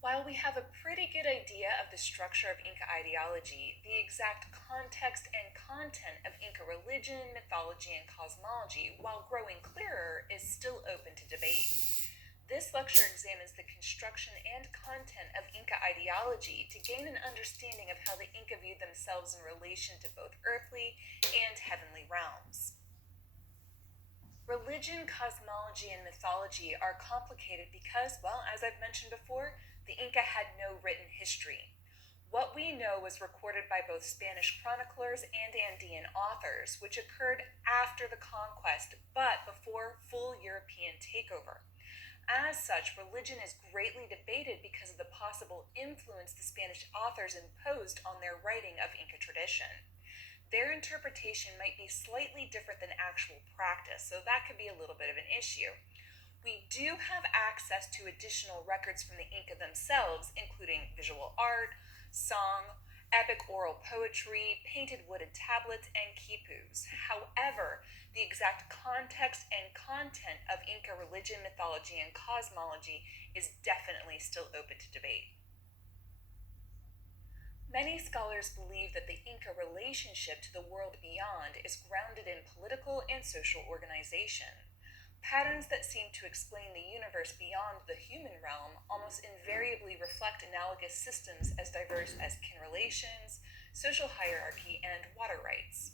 While we have a pretty good idea of the structure of Inca ideology, the exact context and content of Inca religion, mythology, and cosmology, while growing clearer, is still open to debate. This lecture examines the construction and content of Inca ideology to gain an understanding of how the Inca viewed themselves in relation to both earthly and heavenly realms. Religion, cosmology, and mythology are complicated because, well, as I've mentioned before, the Inca had no written history. What we know was recorded by both Spanish chroniclers and Andean authors, which occurred after the conquest but before full European takeover. As such, religion is greatly debated because of the possible influence the Spanish authors imposed on their writing of Inca tradition. Their interpretation might be slightly different than actual practice, so that could be a little bit of an issue. We do have access to additional records from the Inca themselves, including visual art, song, epic oral poetry, painted wooden tablets, and quipus. However, the exact context and content of Inca religion, mythology, and cosmology is definitely still open to debate. Many scholars believe that the Inca relationship to the world beyond is grounded in political and social organization. Patterns that seem to explain the universe beyond the human realm almost invariably reflect analogous systems as diverse as kin relations, social hierarchy, and water rights.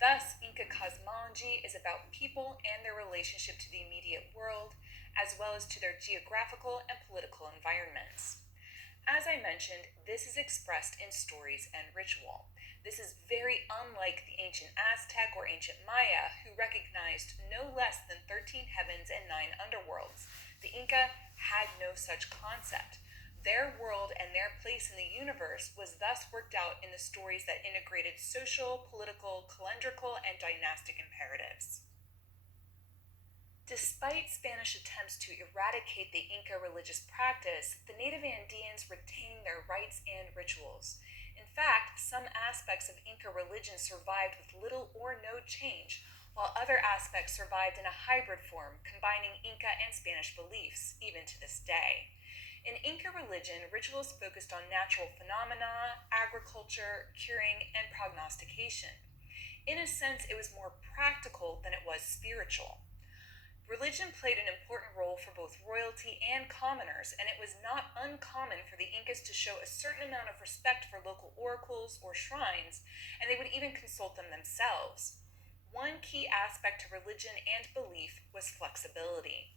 Thus, Inca cosmology is about people and their relationship to the immediate world, as well as to their geographical and political environments. As I mentioned, this is expressed in stories and ritual. This is very unlike the ancient Aztec or ancient Maya, who recognized no less than 13 heavens and 9 underworlds. The Inca had no such concept. Their world and their place in the universe was thus worked out in the stories that integrated social, political, calendrical, and dynastic imperatives. Despite Spanish attempts to eradicate the Inca religious practice, the native Andeans retained their rites and rituals. In fact, some aspects of Inca religion survived with little or no change, while other aspects survived in a hybrid form, combining Inca and Spanish beliefs, even to this day. In Inca religion, rituals focused on natural phenomena, agriculture, curing, and prognostication. In a sense, it was more practical than it was spiritual. Religion played an important role for both royalty and commoners, and it was not uncommon for the Incas to show a certain amount of respect for local oracles or shrines, and they would even consult them themselves. One key aspect to religion and belief was flexibility.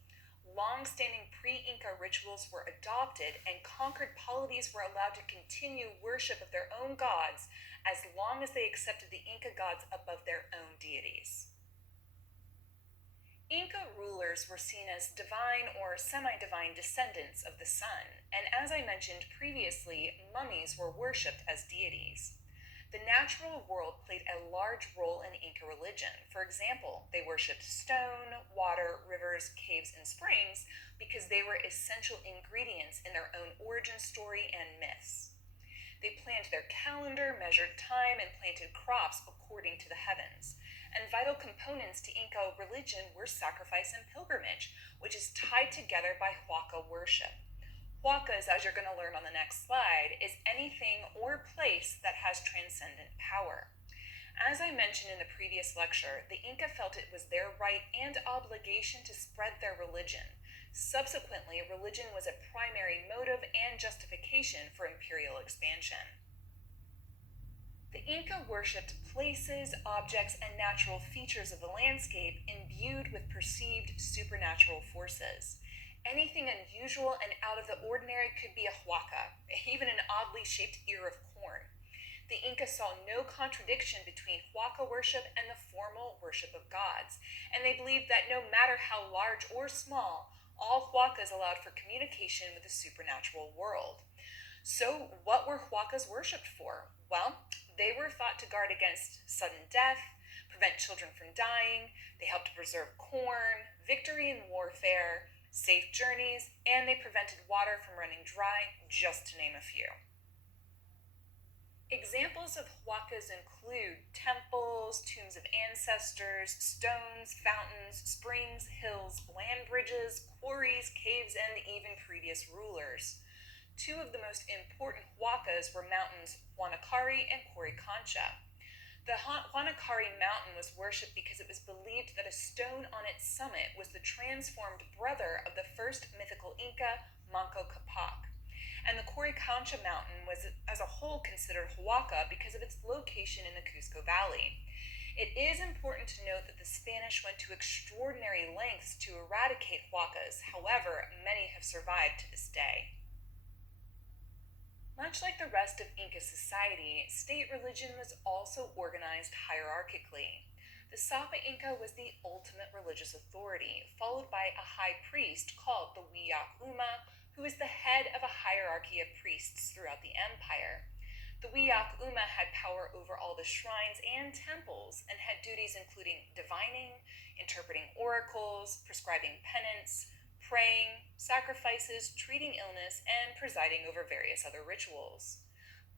Long standing pre Inca rituals were adopted, and conquered polities were allowed to continue worship of their own gods as long as they accepted the Inca gods above their own deities. Inca rulers were seen as divine or semi divine descendants of the sun, and as I mentioned previously, mummies were worshipped as deities. The natural world played a large role in Inca religion. For example, they worshipped stone, water, rivers, caves, and springs because they were essential ingredients in their own origin story and myths. They planned their calendar, measured time, and planted crops according to the heavens. And vital components to Inca religion were sacrifice and pilgrimage, which is tied together by Huaca worship. Huacas, as you're going to learn on the next slide, is anything or place that has transcendent power. As I mentioned in the previous lecture, the Inca felt it was their right and obligation to spread their religion. Subsequently, religion was a primary motive and justification for imperial expansion. The Inca worshipped places, objects, and natural features of the landscape imbued with perceived supernatural forces. Anything unusual and out of the ordinary could be a huaca, even an oddly shaped ear of corn. The Inca saw no contradiction between huaca worship and the formal worship of gods, and they believed that no matter how large or small, all huacas allowed for communication with the supernatural world. So, what were huacas worshipped for? Well, they were thought to guard against sudden death, prevent children from dying, they helped to preserve corn, victory in warfare, safe journeys, and they prevented water from running dry, just to name a few. Examples of huacas include temples, tombs of ancestors, stones, fountains, springs, hills, land bridges, quarries, caves, and even previous rulers. Two of the most important huacas were mountains Huanacari and Coricancha. The Huanacari mountain was worshipped because it was believed that a stone on its summit was the transformed brother of the first mythical Inca, Manco Capac. And the Coricancha mountain was as a whole considered huaca because of its location in the Cusco Valley. It is important to note that the Spanish went to extraordinary lengths to eradicate huacas. However, many have survived to this day. Much like the rest of Inca society, state religion was also organized hierarchically. The Sapa Inca was the ultimate religious authority, followed by a high priest called the Wiyak Uma, who was the head of a hierarchy of priests throughout the empire. The Wiyak Uma had power over all the shrines and temples and had duties including divining, interpreting oracles, prescribing penance, praying, sacrifices, treating illness, and presiding over various other rituals.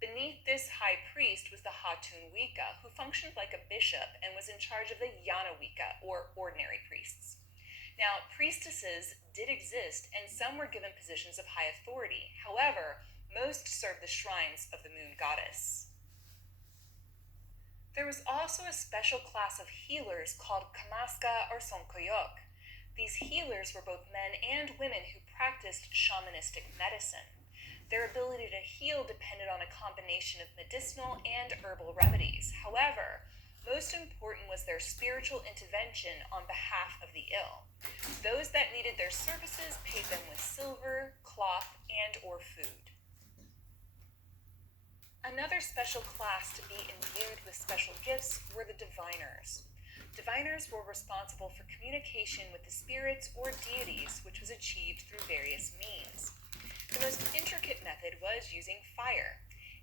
Beneath this high priest was the Hatun Wika, who functioned like a bishop and was in charge of the Yana Wika, or ordinary priests. Now, priestesses did exist, and some were given positions of high authority. However, most served the shrines of the moon goddess. There was also a special class of healers called Kamaska or Sonkoyok. These healers were both men and women who practiced shamanistic medicine. Their ability to heal depended on a combination of medicinal and herbal remedies. However, most important was their spiritual intervention on behalf of the ill. Those that needed their services paid them with silver, cloth, and or food. Another special class to be imbued with special gifts were the diviners. Diviners were responsible for communication with the spirits or deities, which was achieved through various means. The most intricate method was using fire.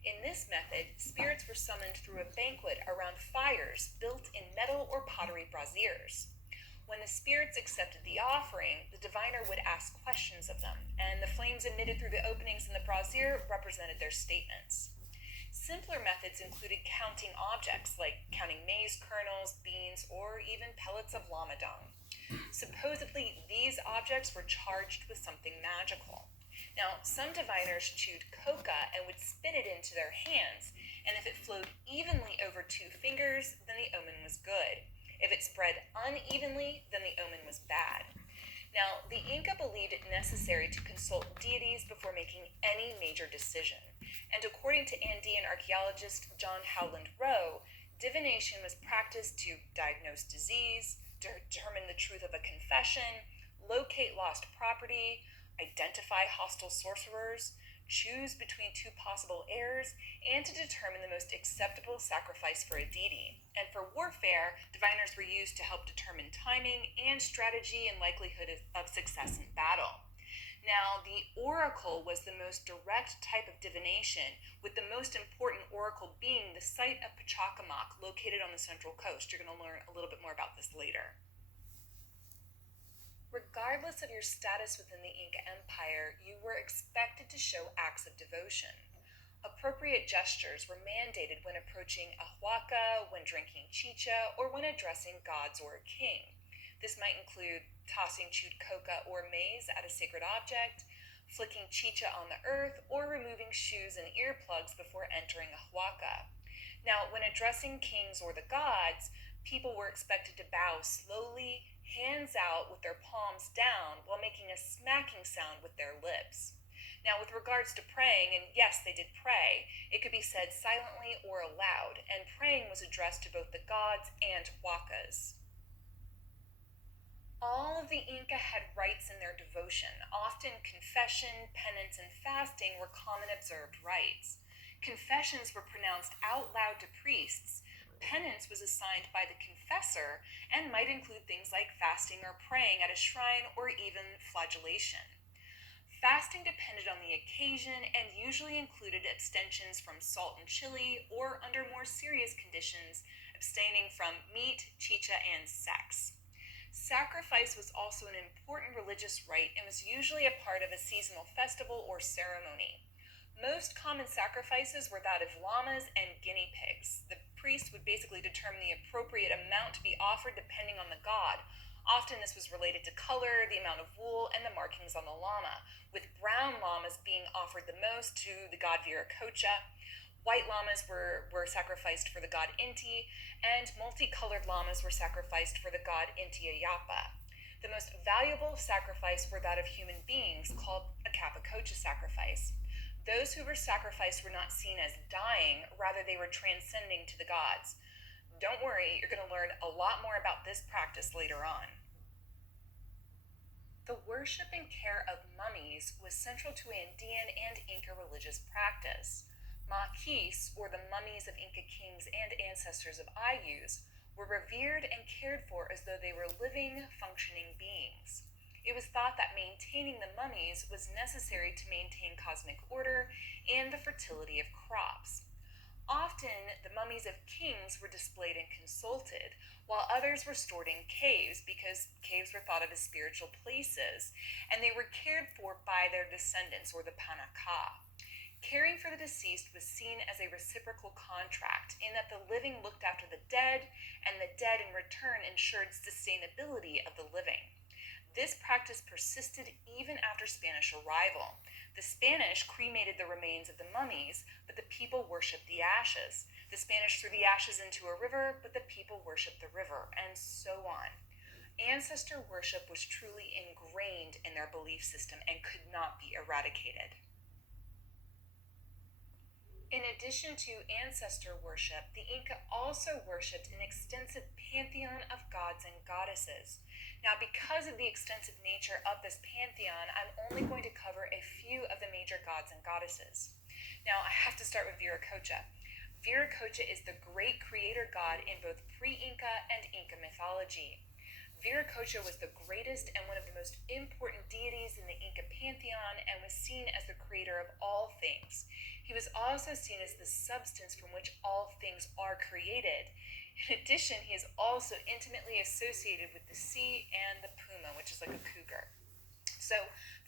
In this method, spirits were summoned through a banquet around fires built in metal or pottery braziers. When the spirits accepted the offering, the diviner would ask questions of them, and the flames emitted through the openings in the brazier represented their statements. Simpler methods included counting objects like counting maize kernels, beans, or even pellets of llama dung. Supposedly, these objects were charged with something magical. Now, some diviners chewed coca and would spit it into their hands, and if it flowed evenly over 2 fingers, then the omen was good. If it spread unevenly, then the omen was bad. Now, the Inca believed it necessary to consult deities before making any major decision. And according to Andean archaeologist John Howland Rowe, divination was practiced to diagnose disease, determine the truth of a confession, locate lost property, identify hostile sorcerers, choose between 2 possible heirs, and to determine the most acceptable sacrifice for a deity. And for warfare, diviners were used to help determine timing and strategy and likelihood of success in battle. Now, the oracle was the most direct type of divination, with the most important oracle being the site of Pachacamac, located on the Central Coast. You're going to learn a little bit more about this later. Regardless of your status within the Inca Empire, you were expected to show acts of devotion. Appropriate gestures were mandated when approaching a huaca, when drinking chicha, or when addressing gods or a king. This might include tossing chewed coca or maize at a sacred object, flicking chicha on the earth, or removing shoes and earplugs before entering a huaca. Now, when addressing kings or the gods, people were expected to bow slowly, hands out with their palms down, while making a smacking sound with their lips. Now, with regards to praying, and yes, they did pray, it could be said silently or aloud, and praying was addressed to both the gods and huacas. All of the Inca had rites in their devotion. Often confession, penance, and fasting were common observed rites. Confessions were pronounced out loud to priests. Penance was assigned by the confessor and might include things like fasting or praying at a shrine or even flagellation. Fasting depended on the occasion and usually included abstentions from salt and chili, or under more serious conditions, abstaining from meat, chicha, and sex. Sacrifice was also an important religious rite and was usually a part of a seasonal festival or ceremony. Most common sacrifices were that of llamas and guinea pigs. The priest would basically determine the appropriate amount to be offered depending on the god. Often this was related to color, the amount of wool, and the markings on the llama, with brown llamas being offered the most to the god Viracocha. White llamas were sacrificed for the god Inti, and multicolored llamas were sacrificed for the god Intiayapa. The most valuable sacrifice were that of human beings, called a Capacocha sacrifice. Those who were sacrificed were not seen as dying, rather they were transcending to the gods. Don't worry, you're going to learn a lot more about this practice later on. The worship and care of mummies was central to Andean and Inca religious practice. Maquis, or the mummies of Inca kings and ancestors of Ayllus, were revered and cared for as though they were living, functioning beings. It was thought that maintaining the mummies was necessary to maintain cosmic order and the fertility of crops. Often, the mummies of kings were displayed and consulted, while others were stored in caves because caves were thought of as spiritual places, and they were cared for by their descendants, or the Panaka. Caring for the deceased was seen as a reciprocal contract in that the living looked after the dead, and the dead in return ensured sustainability of the living. This practice persisted even after Spanish arrival. The Spanish cremated the remains of the mummies, but the people worshipped the ashes. The Spanish threw the ashes into a river, but the people worshipped the river, and so on. Ancestor worship was truly ingrained in their belief system and could not be eradicated. In addition to ancestor worship, the Inca also worshipped an extensive pantheon of gods and goddesses. Now, because of the extensive nature of this pantheon, I'm only going to cover a few of the major gods and goddesses. Now, I have to start with Viracocha. Viracocha is the great creator god in both pre-Inca and Inca mythology. Viracocha was the greatest and one of the most important deities in the Inca pantheon and was seen as the creator of all things. He was also seen as the substance from which all things are created. In addition, he is also intimately associated with the sea and the puma, which is like a cougar. So,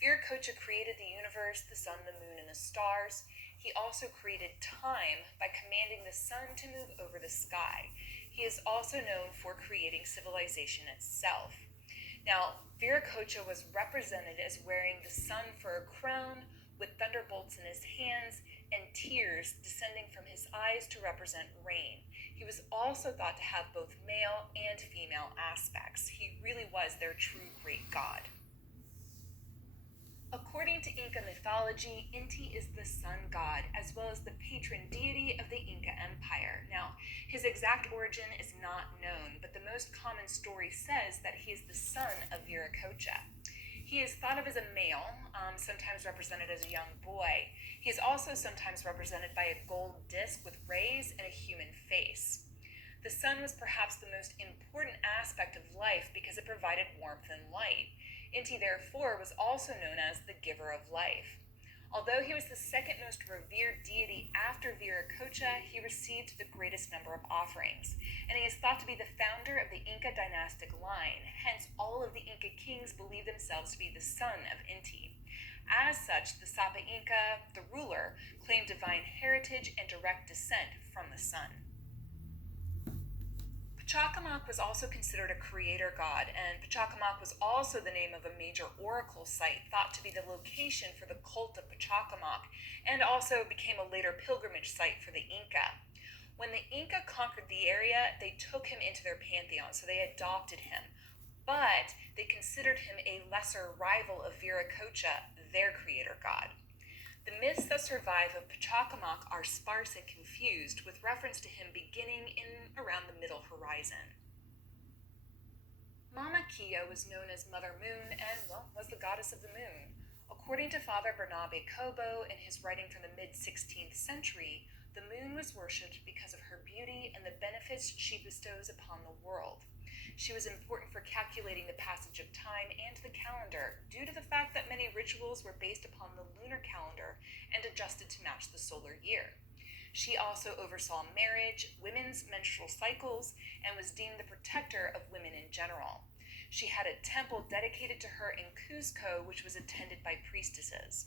Viracocha created the universe, the sun, the moon, and the stars. He also created time by commanding the sun to move over the sky. He is also known for creating civilization itself. Now, Viracocha was represented as wearing the sun for a crown, with thunderbolts in his hands and tears descending from his eyes to represent rain. He was also thought to have both male and female aspects. He really was their true great god. According to Inca mythology, Inti is the sun god, as well as the patron deity of the Inca Empire. Now, his exact origin is not known, but the most common story says that he is the son of Viracocha. He is thought of as a male, sometimes represented as a young boy. He is also sometimes represented by a gold disc with rays and a human face. The sun was perhaps the most important aspect of life because it provided warmth and light. Inti, therefore, was also known as the giver of life. Although he was the second most revered deity after Viracocha, he received the greatest number of offerings, and he is thought to be the founder of the Inca dynastic line. Hence, all of the Inca kings believed themselves to be the son of Inti. As such, the Sapa Inca, the ruler, claimed divine heritage and direct descent from the sun. Pachacamac was also considered a creator god, and Pachacamac was also the name of a major oracle site thought to be the location for the cult of Pachacamac, and also became a later pilgrimage site for the Inca. When the Inca conquered the area, they took him into their pantheon, so they adopted him, but they considered him a lesser rival of Viracocha, their creator god. The myths that survive of Pachacamac are sparse and confused, with reference to him beginning in around the Middle Horizon. Mama Kia was known as Mother Moon and, was the goddess of the moon. According to Father Bernabe Cobo in his writing from the mid-16th century, the moon was worshipped because of her beauty and the benefits she bestows upon the world. She was important for calculating the passage of time and the calendar, due to the fact that many rituals were based upon the lunar calendar and adjusted to match the solar year. She also oversaw marriage, women's menstrual cycles, and was deemed the protector of women in general. She had a temple dedicated to her in Cuzco, which was attended by priestesses.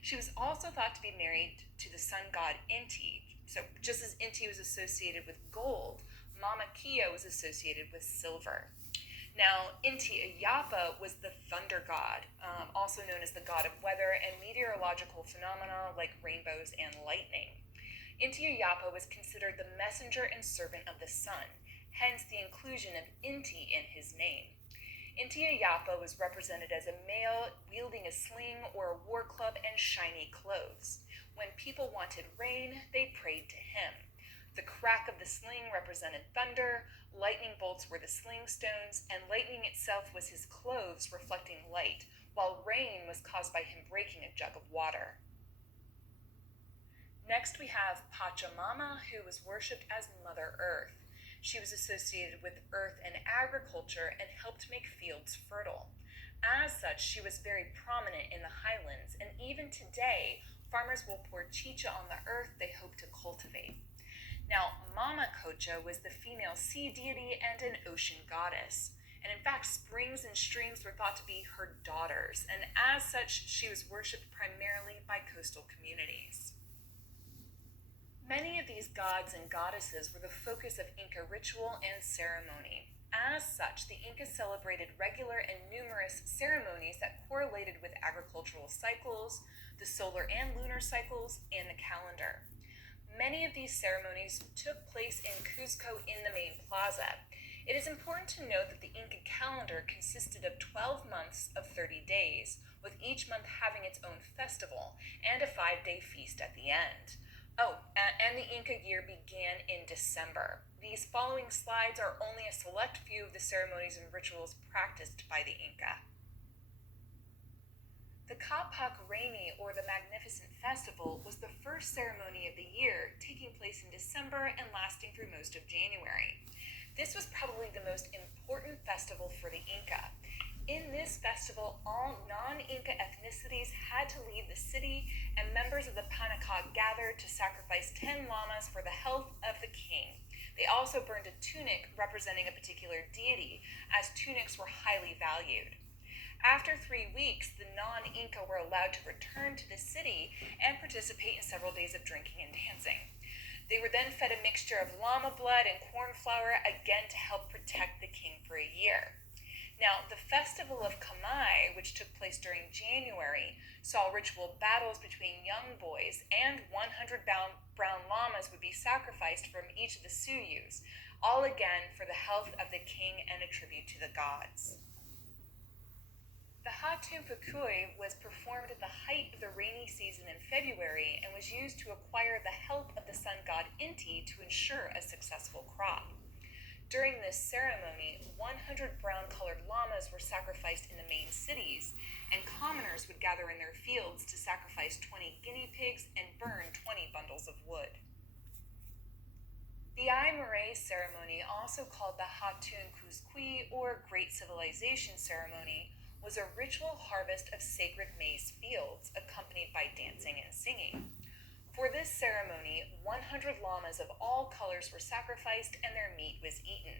She was also thought to be married to the sun god Inti. So just as Inti was associated with gold, Mama Kia was associated with silver. Now, Inti Illapa was the thunder god, also known as the god of weather and meteorological phenomena like rainbows and lightning. Inti Illapa was considered the messenger and servant of the sun, hence the inclusion of Inti in his name. Inti Illapa was represented as a male wielding a sling or a war club and shiny clothes. When people wanted rain, they prayed to him. The crack of the sling represented thunder, lightning bolts were the sling stones, and lightning itself was his clothes reflecting light, while rain was caused by him breaking a jug of water. Next we have Pachamama, who was worshipped as Mother Earth. She was associated with earth and agriculture and helped make fields fertile. As such, she was very prominent in the highlands, and even today, farmers will pour chicha on the earth they hope to cultivate. Now, Mama Cocha was the female sea deity and an ocean goddess. And in fact, springs and streams were thought to be her daughters, and as such, she was worshipped primarily by coastal communities. Many of these gods and goddesses were the focus of Inca ritual and ceremony. As such, the Incas celebrated regular and numerous ceremonies that correlated with agricultural cycles, the solar and lunar cycles, and the calendar. Many of these ceremonies took place in Cuzco in the main plaza. It is important to note that the Inca calendar consisted of 12 months of 30 days, with each month having its own festival and a 5-day feast at the end. And the Inca year began in December. These following slides are only a select few of the ceremonies and rituals practiced by the Inca. The Capac Remi, or the Magnificent Festival, was the first ceremony of the year, taking place in December and lasting through most of January. This was probably the most important festival for the Inca. In this festival, all non-Inca ethnicities had to leave the city, and members of the Panaca gathered to sacrifice 10 llamas for the health of the king. They also burned a tunic representing a particular deity, as tunics were highly valued. After 3 weeks, the non-Inca were allowed to return to the city and participate in several days of drinking and dancing. They were then fed a mixture of llama blood and corn flour, again to help protect the king for a year. Now, the festival of Kamai, which took place during January, saw ritual battles between young boys, and 100 brown llamas would be sacrificed from each of the Suyus, all again for the health of the king and a tribute to the gods. The Hatu Pukui was performed at the height of the rainy season in February and was used to acquire the help of the sun god Inti to ensure a successful crop. During this ceremony, 100 brown-colored llamas were sacrificed in the main cities, and commoners would gather in their fields to sacrifice 20 guinea pigs and burn 20 bundles of wood. The Ai Murray ceremony, also called the Hatun Kuzkui or Great Civilization Ceremony, was a ritual harvest of sacred maize fields, accompanied by dancing and singing. For this ceremony, 100 llamas of all colors were sacrificed and their meat was eaten.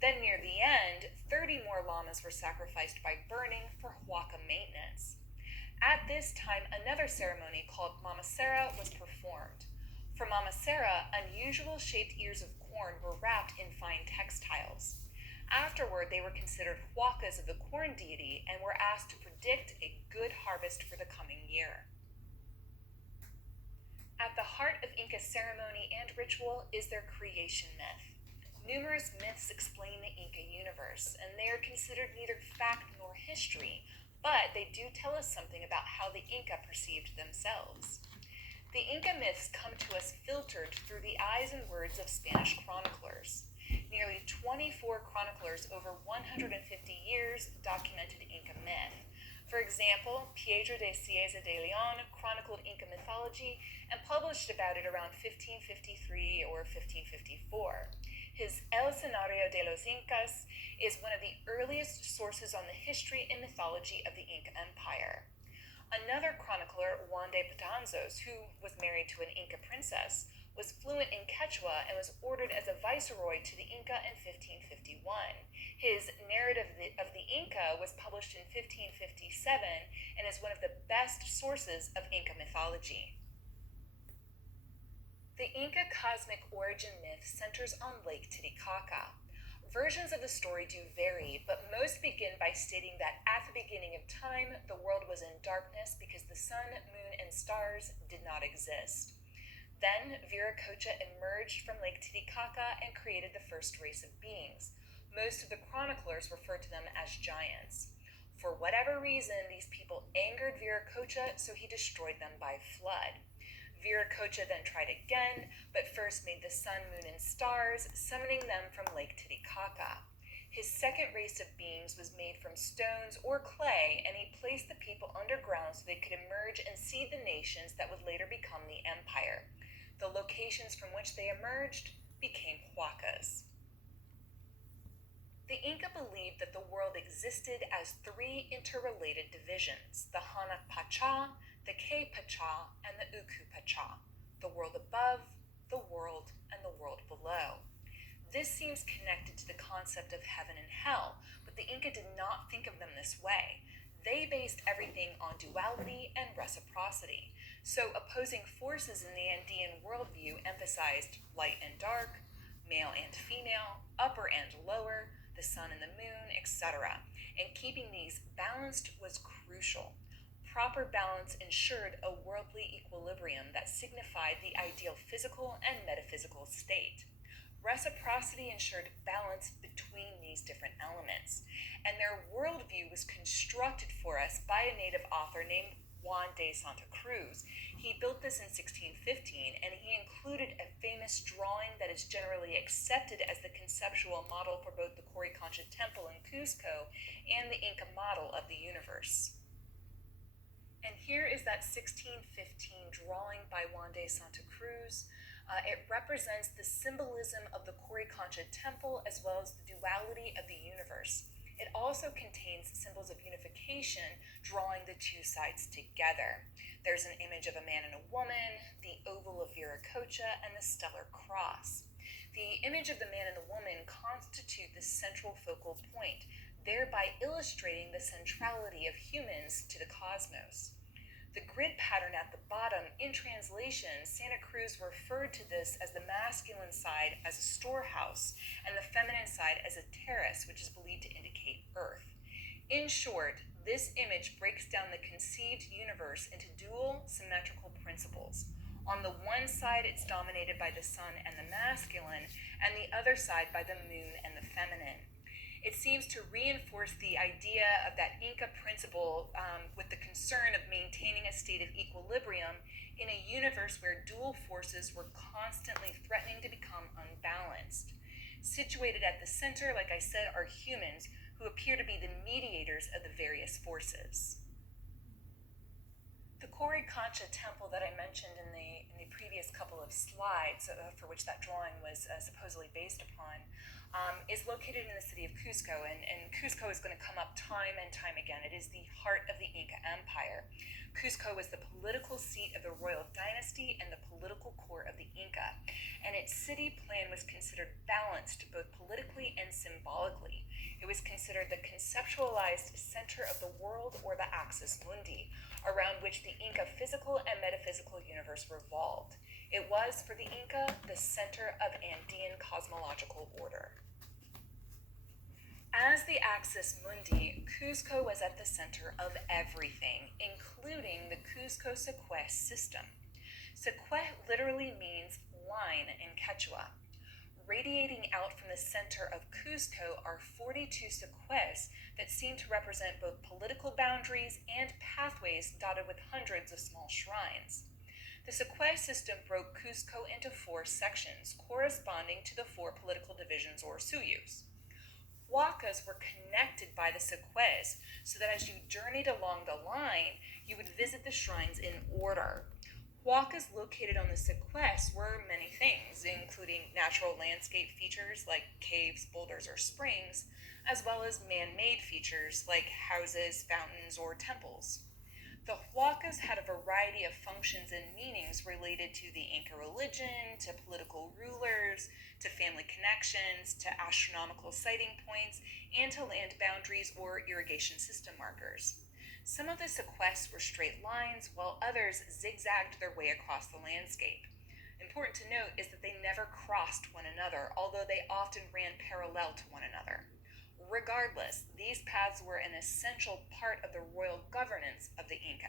Then near the end, 30 more llamas were sacrificed by burning for huaca maintenance. At this time, another ceremony called Mamacera was performed. For Mamacera, unusual shaped ears of corn were wrapped in fine textiles. Afterward, they were considered huacas of the corn deity and were asked to predict a good harvest for the coming year. At the heart of Inca ceremony and ritual is their creation myth. Numerous myths explain the Inca universe, and they are considered neither fact nor history, but they do tell us something about how the Inca perceived themselves. The Inca myths come to us filtered through the eyes and words of Spanish chroniclers. Nearly 24 chroniclers over 150 years documented Inca myth. For example, Pedro de Cieza de Leon chronicled Inca mythology and published about it around 1553 or 1554. His El Escenario de los Incas is one of the earliest sources on the history and mythology of the Inca Empire. Another chronicler, Juan de Betanzos, who was married to an Inca princess, was fluent in Quechua and was ordered as a viceroy to the Inca in 1551. His Narrative of the Inca was published in 1557 and is one of the best sources of Inca mythology. The Inca cosmic origin myth centers on Lake Titicaca. Versions of the story do vary, but most begin by stating that at the beginning of time, the world was in darkness because the sun, moon, and stars did not exist. Then Viracocha emerged from Lake Titicaca and created the first race of beings. Most of the chroniclers refer to them as giants. For whatever reason, these people angered Viracocha, so he destroyed them by flood. Viracocha then tried again, but first made the sun, moon, and stars, summoning them from Lake Titicaca. His second race of beings was made from stones or clay, and he placed the people underground so they could emerge and seed the nations that would later become the empire. The locations from which they emerged became huacas. The Inca believed that the world existed as three interrelated divisions: the Hana Pacha, the Ke Pacha, and the Uku Pacha, the world above, the world, and the world below. This seems connected to the concept of heaven and hell, but the Inca did not think of them this way. They based everything on duality and reciprocity. So opposing forces in the Andean worldview emphasized light and dark, male and female, upper and lower, the sun and the moon, etc. And keeping these balanced was crucial. Proper balance ensured a worldly equilibrium that signified the ideal physical and metaphysical state. Reciprocity ensured balance between these different elements, and their worldview was constructed for us by a native author named Juan de Santa Cruz. He built this in 1615, and he included a famous drawing that is generally accepted as the conceptual model for both the Coricancha Temple in Cusco and the Inca model of the universe. And here is that 1615 drawing by Juan de Santa Cruz. It represents the symbolism of the Coricancha Temple as well as the duality of the universe. It also contains symbols of unification, drawing the two sides together. There's an image of a man and a woman, the oval of Viracocha, and the stellar cross. The image of the man and the woman constitute the central focal point, thereby illustrating the centrality of humans to the cosmos. The grid pattern at the bottom, in translation, Santa Cruz referred to this as the masculine side as a storehouse and the feminine side as a terrace, which is believed to indicate Earth. In short, this image breaks down the conceived universe into dual symmetrical principles. On the one side, it's dominated by the sun and the masculine, and the other side by the moon and the feminine. It seems to reinforce the idea of that Inca principle with the concern of maintaining a state of equilibrium in a universe where dual forces were constantly threatening to become unbalanced. Situated at the center, like I said, are humans who appear to be the mediators of the various forces. The Coricancha Temple that I mentioned in the previous couple of slides, for which that drawing was supposedly based upon, is located in the city of Cusco, and Cusco is going to come up time and time again. It is the heart of the Inca Empire. Cusco was the political seat of the royal dynasty and the political core of the Inca, and its city plan was considered balanced both politically and symbolically. It was considered the conceptualized center of the world, or the axis mundi, around which the Inca physical and metaphysical universe revolved. It was, for the Inca, the center of Andean cosmological order. As the axis mundi, Cusco was at the center of everything, including the Cusco Sequez system. Sequez literally means line in Quechua. Radiating out from the center of Cusco are 42 sequez that seem to represent both political boundaries and pathways dotted with hundreds of small shrines. The sequez system broke Cusco into 4 sections, corresponding to the 4 political divisions or suyus. Huacas were connected by the sequez, so that as you journeyed along the line, you would visit the shrines in order. Huacas located on the sequez were many things, including natural landscape features like caves, boulders, or springs, as well as man-made features like houses, fountains, or temples. The huacas had a variety of functions and meanings related to the Inca religion, to political rulers, to family connections, to astronomical sighting points, and to land boundaries or irrigation system markers. Some of the sequez were straight lines, while others zigzagged their way across the landscape. Important to note is that they never crossed one another, although they often ran parallel to one another. Regardless, these paths were an essential part of the royal governance of the Inca